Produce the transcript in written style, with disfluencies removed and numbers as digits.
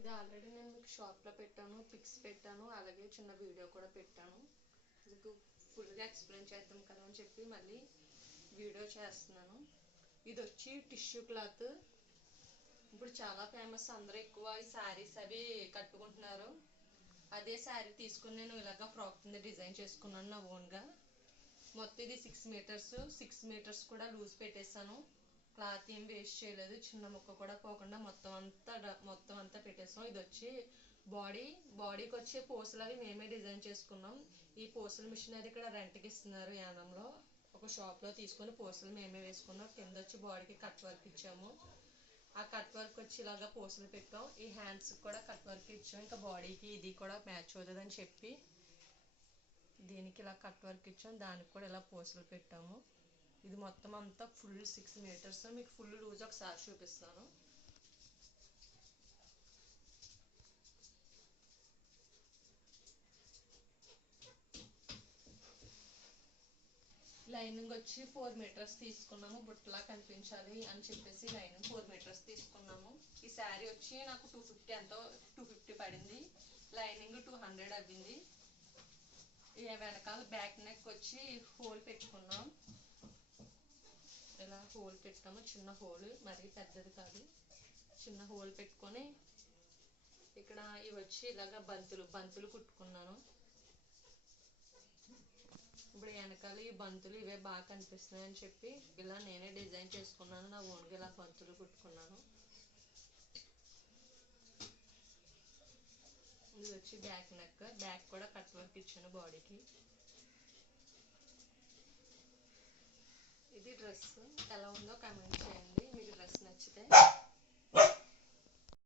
ఇది ఆల్రెడీ నేను మీకు షాప్లో పెట్టాను, పిక్స్ పెట్టాను, అలాగే చిన్న వీడియో కూడా పెట్టాను. మీకు ఫుల్గా ఎక్స్ప్లెయిన్ చేద్దాం కదా అని చెప్పి మళ్ళీ వీడియో చేస్తున్నాను. ఇది వచ్చి టిష్యూ క్లాత్. ఇప్పుడు చాలా ఫేమస్, అందరూ ఎక్కువ ఈ శారీస్ అవి కట్టుకుంటున్నారు. అదే శారీ తీసుకుని నేను ఇలాగ ఫ్రాక్ కింద డిజైన్ చేసుకున్నాను నా ఓన్గా. మొత్తం ఇది 6 మీటర్స్ కూడా లూజ్ పెట్టేశాను. క్లాత్ ఏం వేస్ట్ చేయలేదు, చిన్న ముక్క కూడా పోకుండా మొత్తం అంతా పెట్టేసాం. ఇది వచ్చి బాడీకి వచ్చే పూసలు అవి మేమే డిజైన్ చేసుకున్నాం. ఈ పూసల మిషన్ అది ఇక్కడ రెంట్కి ఇస్తున్నారు యానంలో. ఒక షాప్లో తీసుకొని పూసలు మేమే వేసుకున్నాం. కింద వచ్చి బాడీకి కట్ వర్క్ ఇచ్చాము. ఆ కట్ వర్క్ వచ్చి ఇలాగా పూసలు పెట్టాం. ఈ హ్యాండ్స్కి కూడా కట్ వర్క్ ఇచ్చాం. ఇంకా బాడీకి ఇది కూడా మ్యాచ్ అవుతుందని చెప్పి దీనికి ఇలా కట్ వర్క్ ఇచ్చాం. దానికి కూడా ఇలా పూసలు పెట్టాము. ఇది మొత్తం అంతా ఫుల్ 6 మీటర్స్. మీకు ఫుల్ లూజ్ ఒకసారి చూపిస్తాను. లైనింగ్ వచ్చి 4 మీటర్స్ తీసుకున్నాము. బుట్టలా కనిపించాలి అని చెప్పేసి లైనింగ్ 4 మీటర్స్ తీసుకున్నాము. ఈ శారీ వచ్చి నాకు 250 పడింది. లైనింగ్ 200 అవ్వింది. వెనకాల బ్యాక్ నెక్ వచ్చి హోల్ పెట్టుకున్నాం. ఇలా హోల్ పెట్టాము, చిన్న హోల్, మరీ పెద్దది కాదు, చిన్న హోల్ పెట్టుకొని ఇక్కడ ఇవి వచ్చి ఇలాగ బంతులు కుట్టుకున్నాను. ఇప్పుడు వెనకాల ఈ బంతులు ఇవే బాగా కనిపిస్తున్నాయి అని చెప్పి ఇలా నేనే డిజైన్ చేసుకున్నాను. నా ఓన్గా ఇలా బంతులు కుట్టుకున్నాను. ఇది వచ్చి బ్యాక్ నెక్, బ్యాక్ కూడా కట్ వర్క్ ఇచ్చాను బాడీకి. ఇది డ్రెస్ ఎలా ఉందో కామెంట్ చేయండి. మీకు డ్రెస్ నచ్చితే